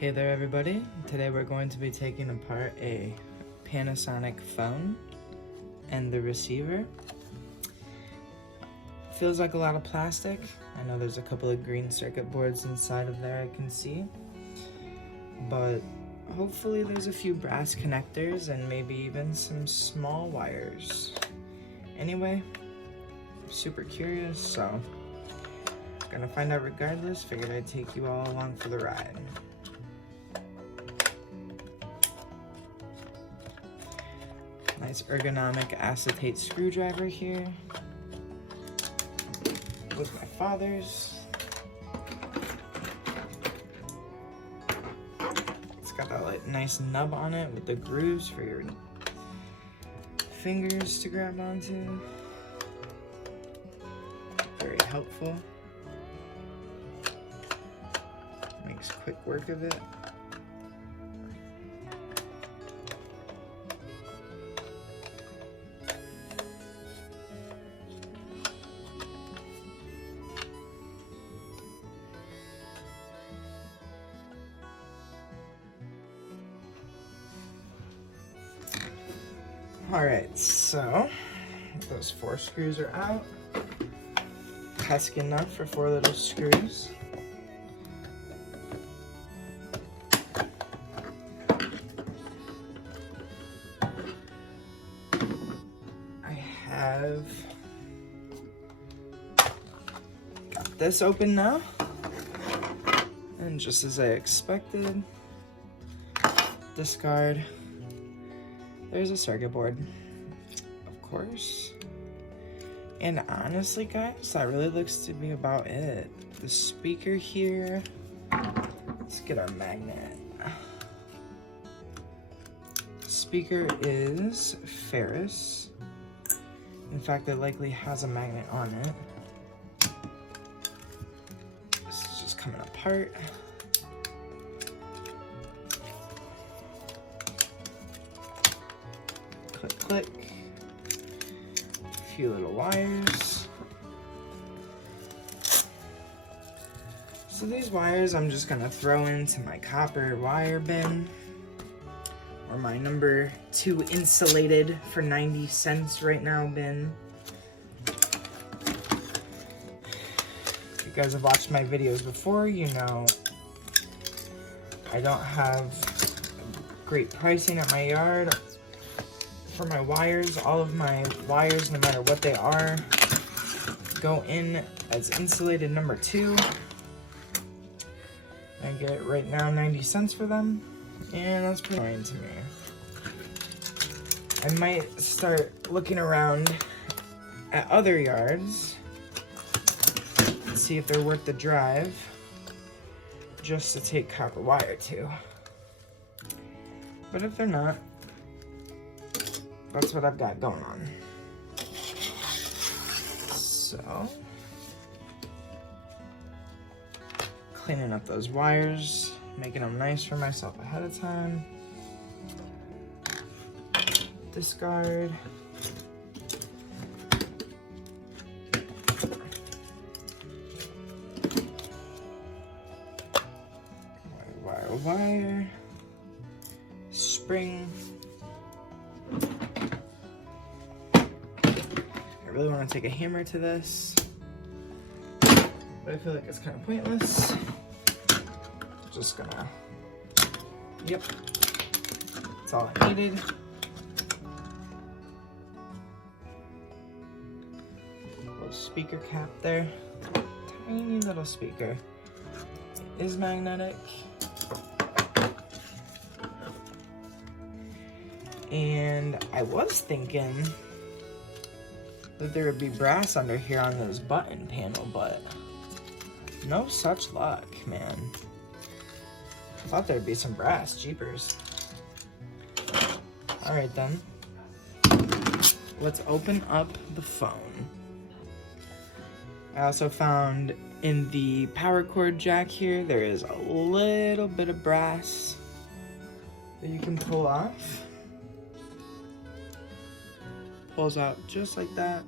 Hey there everybody, today we're going to be taking apart a Panasonic phone and the receiver. Feels like a lot of plastic. I know there's a couple of green circuit boards inside of there I can see, but hopefully there's a few brass connectors and maybe even some small wires. Anyway, I'm super curious, so gonna find out regardless. Figured I'd take you all along for the ride. Nice ergonomic acetate screwdriver here. Was my father's. It's got that like nice nub on it with the grooves for your fingers to grab onto. Very helpful. Makes quick work of it. Alright, so those 4 screws are out. Pesky enough for 4 little screws. I have got this open now. And just as I expected, discard. There's a circuit board, of course. And honestly, guys, that really looks to be about it. The speaker here. Let's get our magnet. Speaker is ferrous. In fact, it likely has a magnet on it. This is just coming apart. Click, click. A few little wires. So these wires I'm just gonna throw into my copper wire bin, or my number 2 insulated for 90 cents right now bin. If you guys have watched my videos before, you know I don't have great pricing at my yard. For my wires, all of my wires, no matter what they are, go in as insulated number 2. I get right now 90 cents for them, and that's pretty annoying to me. I might start looking around at other yards and see if they're worth the drive just to take copper wire to. But if they're not, that's what I've got going on. So, cleaning up those wires, making them nice for myself ahead of time. Discard. Wire. Spring. I really want to take a hammer to this, but I feel like it's kind of pointless. Just gonna, yep, that's all I needed. Little speaker cap there, tiny little speaker. It is magnetic. And I was thinking that there would be brass under here on this button panel, but no such luck, man. I thought there'd be some brass, jeepers. All right then, let's open up the phone. I also found in the power cord jack here, there is a little bit of brass that you can pull off. Pulls out just like that.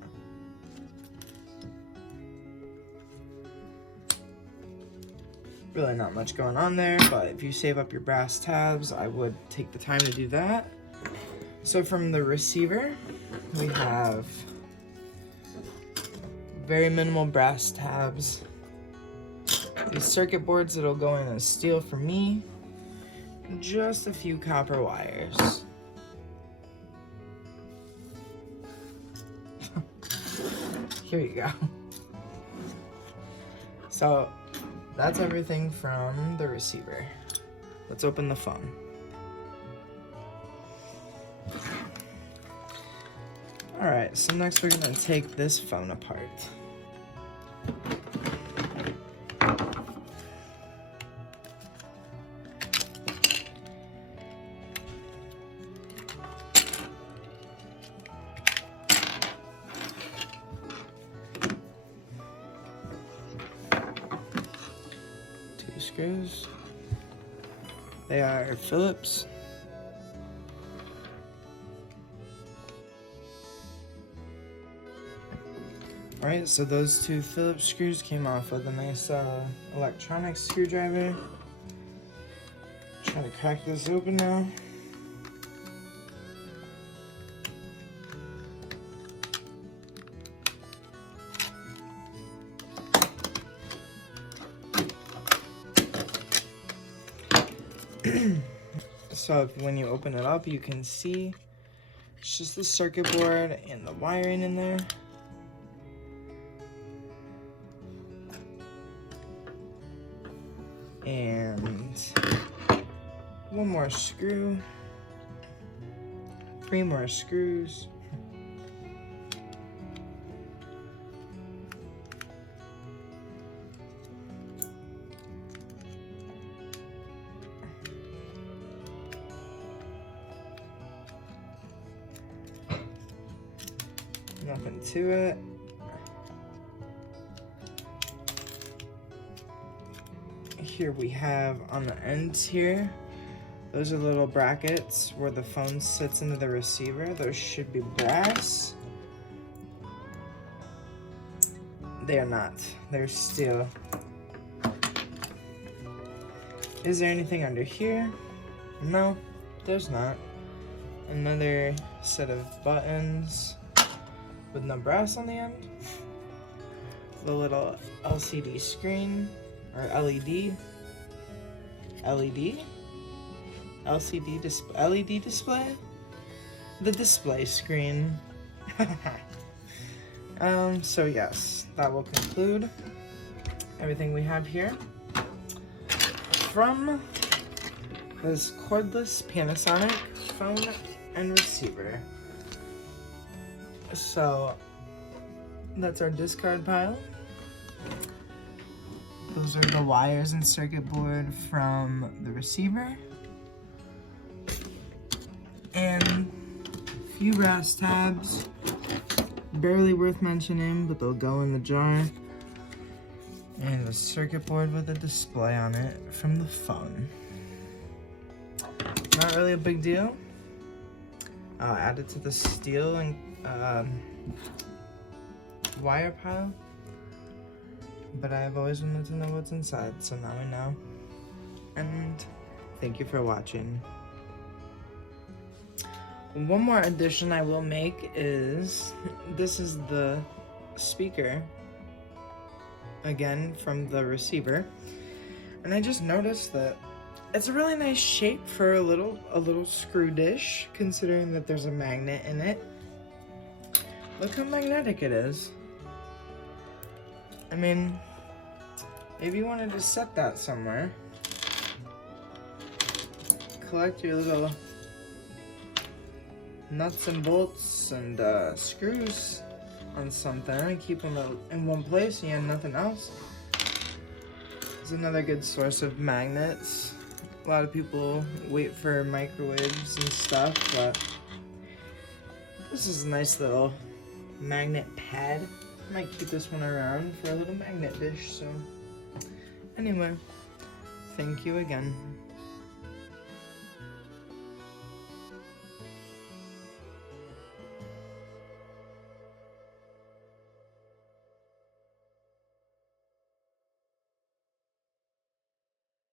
Really not much going on there, but if you save up your brass tabs, I would take the time to do that. So from the receiver, we have very minimal brass tabs. These circuit boards that'll go in as steel for me. Just a few copper wires. Here you go. So that's everything from the receiver. Let's open the phone. Alright, so next we're gonna take this phone apart. Two screws. They are Phillips. Alright, so those two Phillips screws came off with a nice electronic screwdriver. Try to crack this open now. So when you open it up, you can see it's just the circuit board and the wiring in there. And one more screw, 3 more screws, nothing to it. Here we have on the ends here, those are little brackets where the phone sits into the receiver. Those should be brass. They are not, they're steel. Is there anything under here? No, there's not. Another set of buttons with no brass on the end. The little LCD screen. Or LED display? The display screen. So yes, that will conclude everything we have here from this cordless Panasonic phone and receiver. So that's our discard pile. Those are the wires and circuit board from the receiver. And a few brass tabs. Barely worth mentioning, but they'll go in the jar. And a circuit board with a display on it from the phone. Not really a big deal. I'll add it to the steel and wire pile. But I've always wanted to know what's inside, so now I know. And thank you for watching. One more addition I will make is, this is the speaker, again, from the receiver. And I just noticed that it's a really nice shape for a little screw dish, considering that there's a magnet in it. Look how magnetic it is. I mean, if you wanted to set that somewhere, collect your little nuts and bolts and screws on something and keep them in one place and you have nothing else. It's another good source of magnets. A lot of people wait for microwaves and stuff, but this is a nice little magnet pad. Might keep this one around for a little magnet dish. So anyway, thank you again.